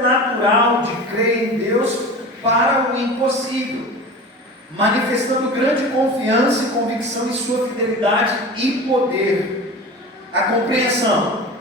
natural de crer em Deus para o impossível, manifestando grande confiança e convicção em sua fidelidade e poder. A compreensão,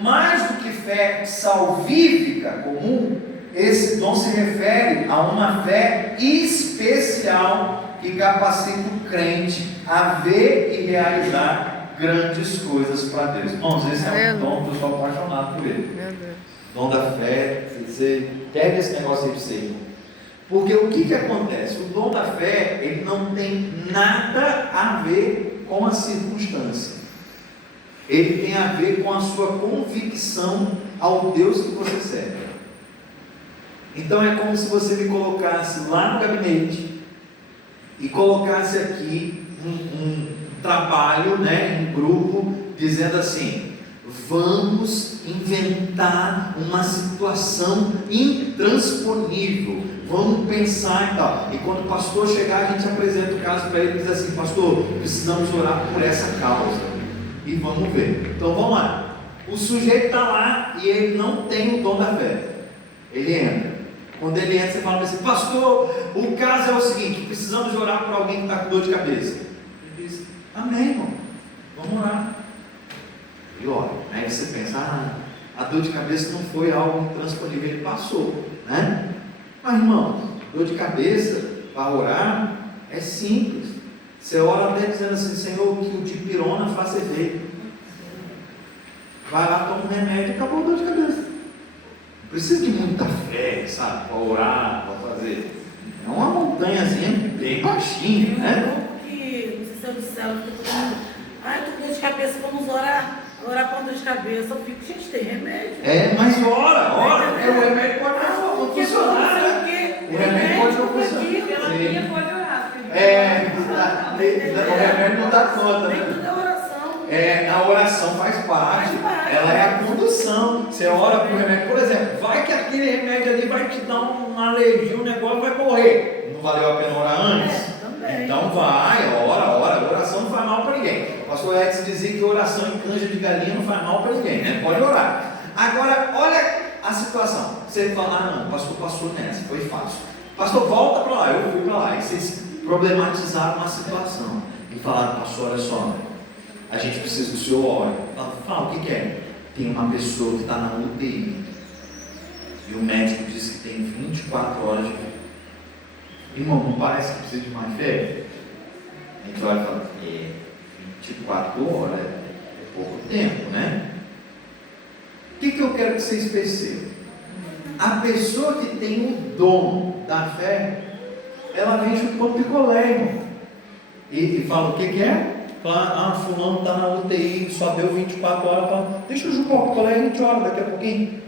mais do que fé salvífica comum, esse dom se refere a uma fé especial que capacita o crente a ver e realizar grandes coisas para Deus. Irmãos, esse é um dom que eu sou apaixonado por ele. Dom da fé. Você pega esse negócio aí de você. Porque o que acontece? O dom da fé, ele não tem nada a ver com a circunstância. Ele tem a ver com a sua convicção ao Deus que você serve. Então é como se você me colocasse lá no gabinete e colocasse aqui um trabalho, um grupo, dizendo assim: vamos inventar uma situação intransponível, vamos pensar e tal. E quando o pastor chegar, a gente apresenta o caso para ele e diz assim: pastor, precisamos orar por essa causa, e vamos ver. Então vamos lá. O sujeito está lá e ele não tem o dom da fé. Ele entra. Quando ele entra, você fala assim: pastor, o caso é o seguinte, precisamos orar por alguém que está com dor de cabeça. Ele diz: amém, irmão, vamos orar. E ora, aí você pensa: a dor de cabeça não foi algo intransponível, ele passou, né? Mas irmão, dor de cabeça para orar é simples. Você ora até dizendo assim: Senhor, que o dipirona faça efeito. Vai lá, toma um remédio e acabou a dor de cabeça. Não precisa de muita fé, sabe, para orar, para fazer. É uma montanhazinha bem baixinha, né? Que no céu do céu, todo mundo: ai, tô com dor de cabeça, vamos orar. Orar com dor de cabeça, eu fico: gente, tem remédio. Mas ora, porque o remédio pode não funcionar, né? O remédio pode não funcionar. Pela minha pode orar. O remédio não dá conta, Nem né? tudo é oração. A oração faz parte, ela é a condução. Você ora por remédio, por exemplo, vai que aquele remédio ali vai te dar uma alergia, um negócio, vai morrer. Não valeu a pena orar antes? Também. Então vai, ora. A oração não faz mal para ninguém. O pastor Edson dizia que oração em canja de galinha não faz mal para ninguém, né? Pode orar. Agora, olha a situação. Você fala: não, o pastor passou nessa, foi fácil. Pastor, volta para lá, eu fui para lá. E vocês problematizaram a situação e falaram: pastor, olha só, a gente precisa do senhor ore. Fala, o que é? Tem uma pessoa que está na UTI e o médico diz que tem 24 horas de vida. Irmão, não parece que precisa de mais fé? A gente vai falar: 24 horas é pouco tempo, né? O que eu quero que vocês percebam? A pessoa que tem o dom da fé, ela vem junto com o picolé, irmão, e fala: o que é? Fala: fulano está na UTI, só deu 24 horas. Fala: deixa eu chupar o picolé, a gente ora daqui a pouquinho.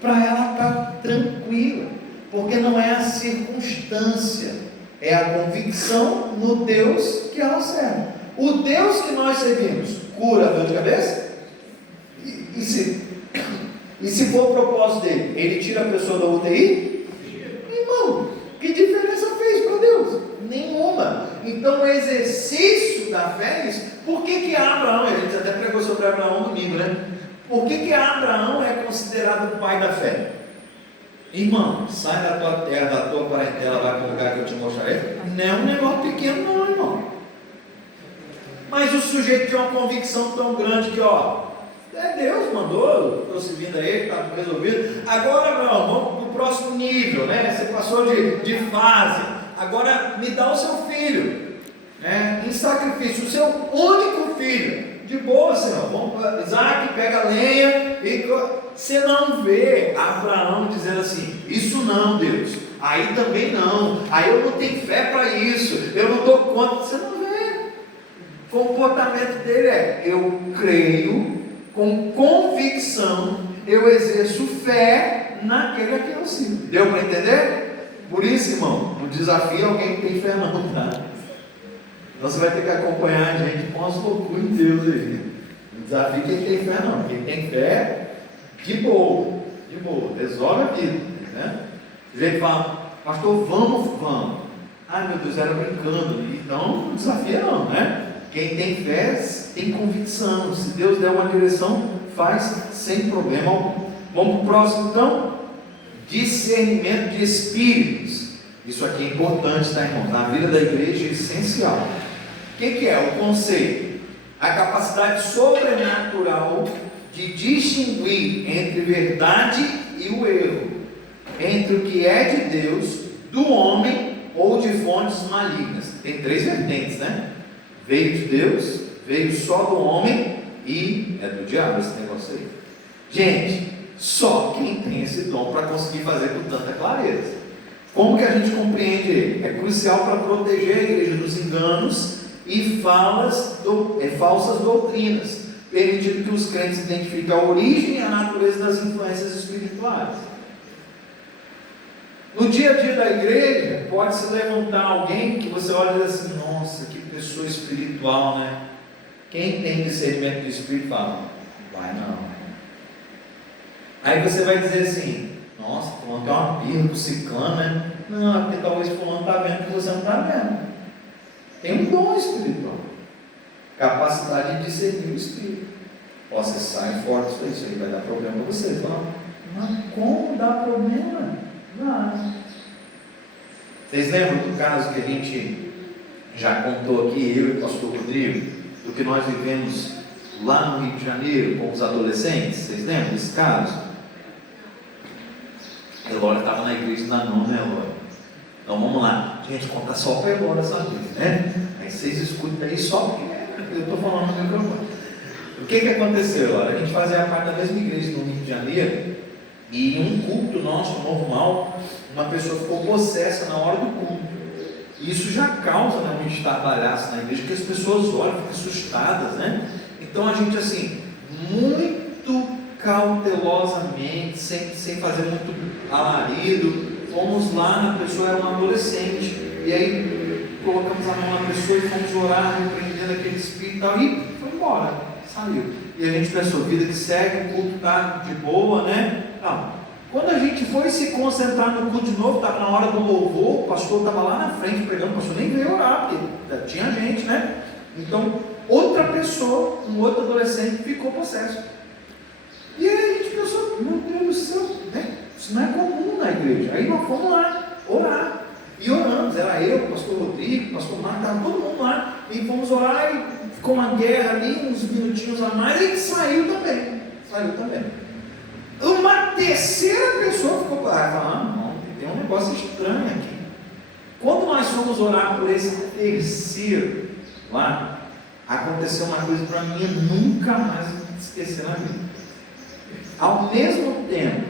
Para ela estar tranquila, porque não é a circunstância, é a convicção no Deus que ela serve. O Deus que nós servimos cura a dor de cabeça? E se for o propósito dele, ele tira a pessoa da UTI? Irmão, que diferença fez para Deus? Nenhuma. Então o exercício da fé é isso. Por que Abraão, a gente até pregou sobre Abraão domingo, né? Por que Abraão é considerado o pai da fé? Irmão, sai da tua terra, da tua parentela, vai para o lugar que eu te mostrarei. Não é um negócio pequeno não, irmão. Mas o sujeito tem uma convicção tão grande que, Deus mandou, estou seguindo a ele, está resolvido. Agora, Abraão, vamos para o próximo nível, né? Você passou de fase. Agora me dá o seu filho, né? Em sacrifício, o seu único filho. De boa, Senhor, vamos para Isaac, pega a lenha. Você não vê Abraão dizendo assim: isso não, Deus, aí também não, aí eu não tenho fé para isso, eu não dou conta. Você não vê. O comportamento dele é: eu creio com convicção, eu exerço fé naquele a quem eu sigo. Deu para entender? Por isso, irmão, o desafio é alguém que tem fé não, tá? Então você vai ter que acompanhar a gente com as loucuras de Deus aí. O desafio é quem tem fé não. Quem tem fé, de boa, resolve a vida, né? O jeito fala: pastor, vamos. Ai meu Deus, era brincando. Então o desafio é não, né? Quem tem fé tem convicção. Se Deus der uma direção, faz sem problema algum. Vamos para o próximo então. discernimento de espíritos. Isso aqui é importante, tá, irmão? Na vida da igreja é essencial. O que é o conceito? A capacidade sobrenatural de distinguir entre verdade e o erro, entre o que é de Deus, do homem ou de fontes malignas. Tem 3 vertentes, né? Veio de Deus, veio só do homem e é do diabo esse negócio aí. Gente, só quem tem esse dom para conseguir fazer com tanta clareza. Como que a gente compreende ele? É crucial para proteger a igreja dos enganos e falsas doutrinas, permitindo que os crentes identifiquem a origem e a natureza das influências espirituais. No dia a dia da igreja, pode se levantar alguém que você olha e diz assim: nossa, que pessoa espiritual, né? Quem tem discernimento do espírito fala: vai não. Aí você vai dizer assim: nossa, fulano tem uma birra pro ciclano, né? Não, é porque talvez fulano está vendo que você não está vendo. Tem um dom espiritual, capacidade de discernir o espírito. Você sai fora disso aí, vai dar problema para você. Fala: mas como dá problema? Não. Vocês lembram do caso que a gente já contou aqui, eu e o pastor Rodrigo, do que nós vivemos lá no Rio de Janeiro com os adolescentes? Vocês lembram desse caso? A Elora estava na igreja da não, né, Elora? Então vamos lá, gente, conta só para a Elora essa vez, né? Aí vocês escutam aí só porque eu estou falando no microfone. O que aconteceu, Elora? A gente fazia parte da mesma igreja no Rio de Janeiro. E em um culto nosso normal, uma pessoa ficou possessa na hora do culto. Isso já causa, né, um estardalhaço na igreja, porque as pessoas olham, ficam assustadas, né? Então a gente, assim, muito cautelosamente, sem fazer muito alarido, fomos lá, na pessoa era uma adolescente, e aí colocamos a mão na pessoa e fomos orar, repreendendo aquele espírito e tal, e foi embora, saiu. E a gente pensou: vida que segue, o culto está de boa, né? Não. Quando a gente foi se concentrar no culto de novo, estava na hora do louvor, o pastor estava lá na frente pregando, o pastor nem veio orar, porque tinha gente, né? Então, outra pessoa, um outro adolescente, ficou possesso. E aí a gente pensou: meu Deus do céu, né? Isso não é comum na igreja. Aí nós fomos lá orar. E oramos, era eu, o pastor Rodrigo, o pastor Marco, estava todo mundo lá. E fomos orar e ficou uma guerra ali, uns minutinhos a mais, e saiu também. Uma terceira pessoa ficou lá e falou: não, tem um negócio estranho aqui. Quando nós fomos orar por esse terceiro lá, aconteceu uma coisa para mim nunca mais esquecer na vida. Ao mesmo tempo,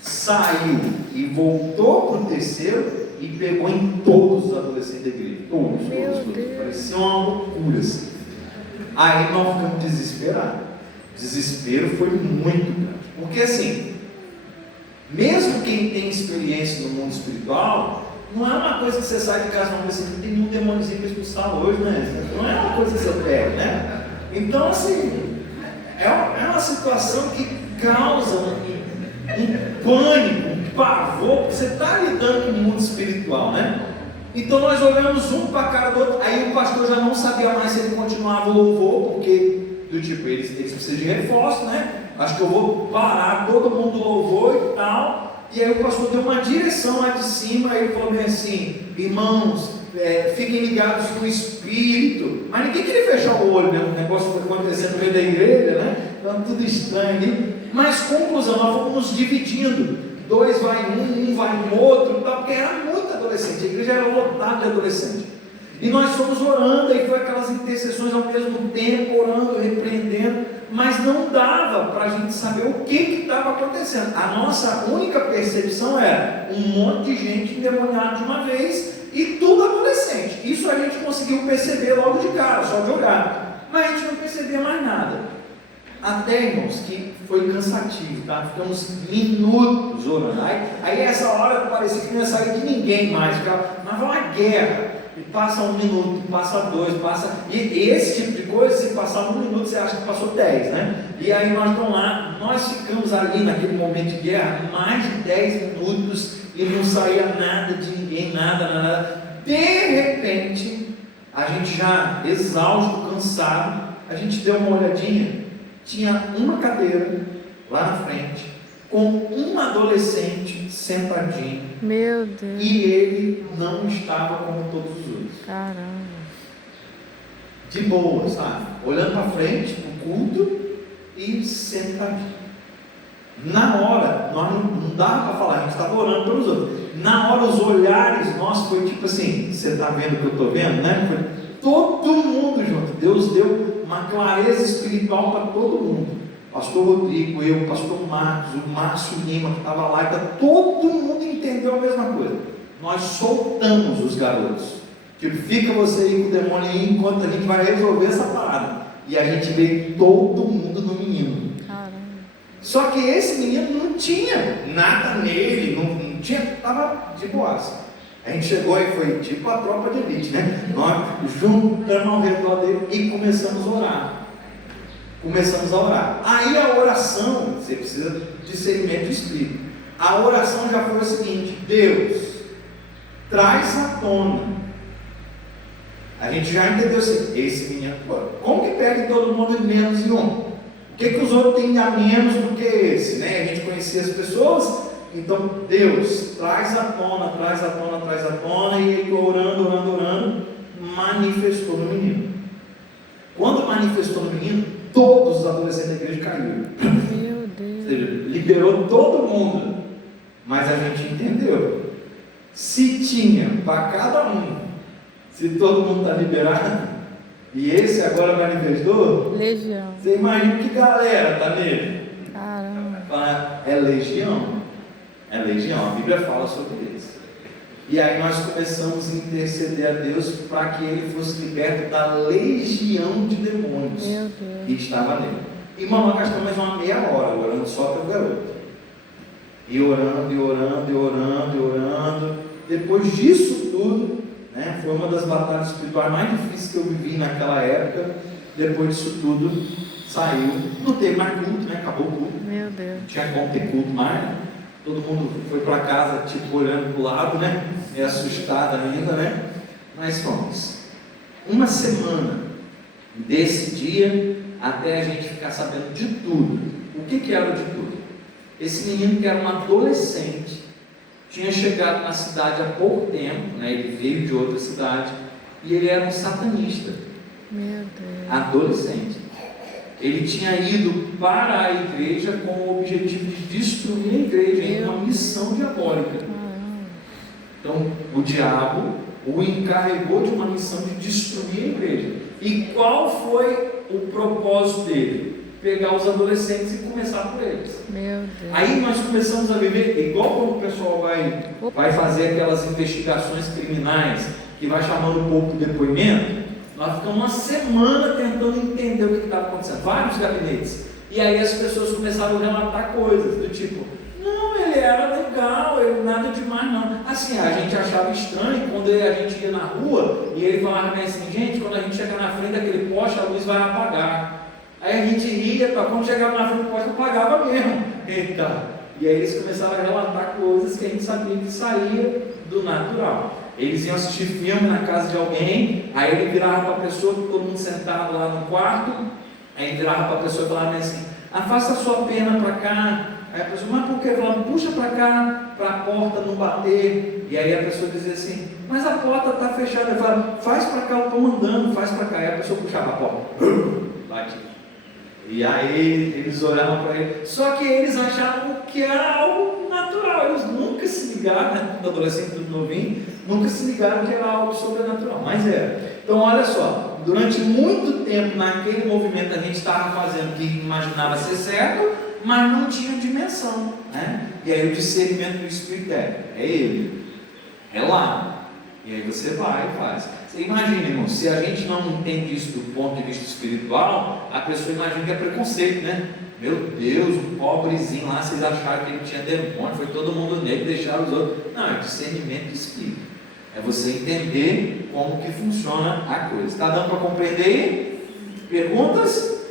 saiu e voltou para o terceiro e pegou em todos os adolescentes da igreja. Todos. Parecia uma loucura assim. Aí nós ficamos desesperados. O desespero foi muito grande. Porque assim, mesmo quem tem experiência no mundo espiritual, não é uma coisa que você sai de casa e fala assim: tem um demôniozinho para expulsar hoje, né? Não é uma coisa que você pega, né? Então assim, é uma situação que causa um pânico, um pavor, porque você está lidando com o mundo espiritual, né? Então nós olhamos um para a cara do outro. Aí o pastor já não sabia mais se ele continuava o louvor, porque do tipo, eles precisam de reforço, né? Acho que eu vou parar todo mundo do louvor e tal. E aí o pastor deu uma direção lá de cima, aí ele falou bem assim: irmãos, fiquem ligados no espírito. Mas ninguém queria fechar o olho, né? O negócio foi acontecendo no meio da igreja, né? Estava tudo estranho ali. Mas conclusão, nós fomos nos dividindo. 2 vai um vai no outro, tal, porque era muito adolescente, a igreja era lotada de adolescente. E nós fomos orando, aí foi aquelas intercessões ao mesmo tempo, orando, repreendendo, mas não dava para a gente saber o que estava acontecendo. A nossa única percepção era um monte de gente endemoniada de uma vez e tudo adolescente. Isso a gente conseguiu perceber logo de cara, só de olhar, mas a gente não percebia mais nada. Até, irmãos, que foi cansativo, tá? Ficamos minutos orando. Aí essa hora parecia que não ia sair de ninguém mais, mas foi uma guerra. E passa 1 minuto, passa 2, passa. E esse tipo de coisa, se passar 1 minuto, você acha que passou 10, né? E aí nós vamos lá, nós ficamos ali naquele momento de guerra, mais de 10 minutos, e não saía nada de ninguém, nada. De repente, a gente já exausto, cansado, a gente deu uma olhadinha. Tinha uma cadeira lá na frente, com um adolescente sentadinho. Meu Deus. E ele não estava como todos os outros. Caramba. De boa, sabe? Olhando para frente, o culto e sentadinho. Na hora, nós não dava para falar, a gente estava orando pelos outros. Na hora, os olhares nossos foi tipo assim: você está vendo o que eu estou vendo, né? Foi todo mundo junto. Deus deu uma clareza espiritual para todo mundo. Pastor Rodrigo, eu, pastor Marcos, o Márcio Lima que estava lá, então, todo mundo entendeu a mesma coisa. Nós soltamos os garotos. Tipo, fica você aí com o demônio aí enquanto a gente vai resolver essa parada. E a gente veio todo mundo no menino. Caramba. Só que esse menino não tinha nada nele, não tinha, estava de boas. A gente chegou e foi tipo a tropa de elite, né? Nós juntamos ao redor dele e começamos a orar. Começamos a orar. Aí a oração, você precisa de discernimento de espírito. A oração já foi o seguinte: Deus, traz à tona. A gente já entendeu assim, esse menino, como que pega todo mundo de menos em um? O que os outros têm a menos do que esse, né? A gente conhecia as pessoas, então Deus, traz à tona, traz à tona, traz à tona, e ele orando, manifestou no menino. Quando manifestou no menino, todos os adolescentes da igreja caíram. Meu Deus. Ou seja, liberou todo mundo. Mas a gente entendeu. Se tinha para cada um, se todo mundo está liberado, e esse agora manifestou, Legião. você imagina que galera está nele? Caramba. É legião. É legião. A Bíblia fala sobre isso. E aí nós começamos a interceder a Deus para que ele fosse liberto da legião de demônios Meu Deus. que estava nele. E nós gastamos mais uma meia hora orando só pelo garoto. E orando. Depois disso tudo, né, foi uma das batalhas espirituais mais difíceis que eu vivi naquela época. Depois disso tudo, saiu. Não teve mais culto, né? Acabou o culto. Meu Deus. Não tinha como ter culto mais. Todo mundo foi para casa, tipo, olhando para o lado, né? Meio assustado ainda, né? Mas fomos. Uma semana desse dia até a gente ficar sabendo de tudo. O que era de tudo? Esse menino, que era um adolescente, tinha chegado na cidade há pouco tempo, né? Ele veio de outra cidade e ele era um satanista. Meu Deus. Adolescente. Ele tinha ido para a igreja com o objetivo de destruir a igreja, em uma missão diabólica. Caramba. Então, o diabo o encarregou de uma missão de destruir a igreja. E qual foi o propósito dele? Pegar os adolescentes e começar por eles. Meu Deus. Aí nós começamos a viver, igual quando o pessoal vai fazer aquelas investigações criminais, que vai chamando o povo do depoimento. Nós ficamos uma semana tentando entender o que estava acontecendo, vários gabinetes. E aí as pessoas começaram a relatar coisas do tipo: não, ele era legal, ele nada demais não. Assim, a gente achava estranho quando a gente ia na rua e ele falava assim: gente, quando a gente chega na frente daquele poste, a luz vai apagar. Aí a gente ria, quando chegava na frente do poste, apagava mesmo. Eita! E aí eles começaram a relatar coisas que a gente sabia que saía do natural. Eles iam assistir filme na casa de alguém, aí ele virava para a pessoa, todo mundo sentado lá no quarto, aí ele virava para a pessoa e falava assim: afasta a sua pena para cá. Aí a pessoa: mas por quê? Falava: puxa para cá, para a porta não bater. E aí a pessoa dizia assim: mas a porta está fechada. Ele falava: faz para cá, eu estou mandando, faz para cá. Aí a pessoa puxava a porta, bate. E aí eles olhavam para ele, só que eles achavam que era algo natural. Eles nunca se ligaram, né? Do adolescente, do novinho, nunca se ligaram que era algo sobrenatural, mas era. Então olha só, durante muito tempo naquele movimento a gente estava fazendo o que imaginava ser certo, mas não tinha dimensão, né? E aí o discernimento do Espírito é ele, é lá. E aí você vai e faz. Você imagina, irmão, se a gente não entende isso do ponto de vista espiritual, a pessoa imagina que é preconceito, né? Meu Deus, o pobrezinho lá, vocês acharam que ele tinha demônio, foi todo mundo nele, deixaram os outros. Não, é discernimento de espírito. É você entender como que funciona a coisa. Está dando para compreender? Perguntas?